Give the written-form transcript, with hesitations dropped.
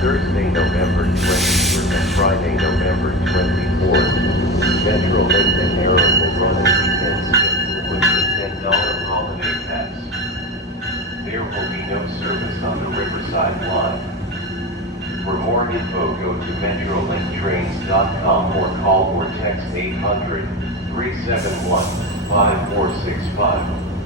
Thursday, November 20th and Friday, November 24th, Metrolink and Arrow will run a weekend schedule with the $10 holiday pass. There will be no service on the Riverside line. For more info, go to metrolinktrains.com or call or text 800-371-5465.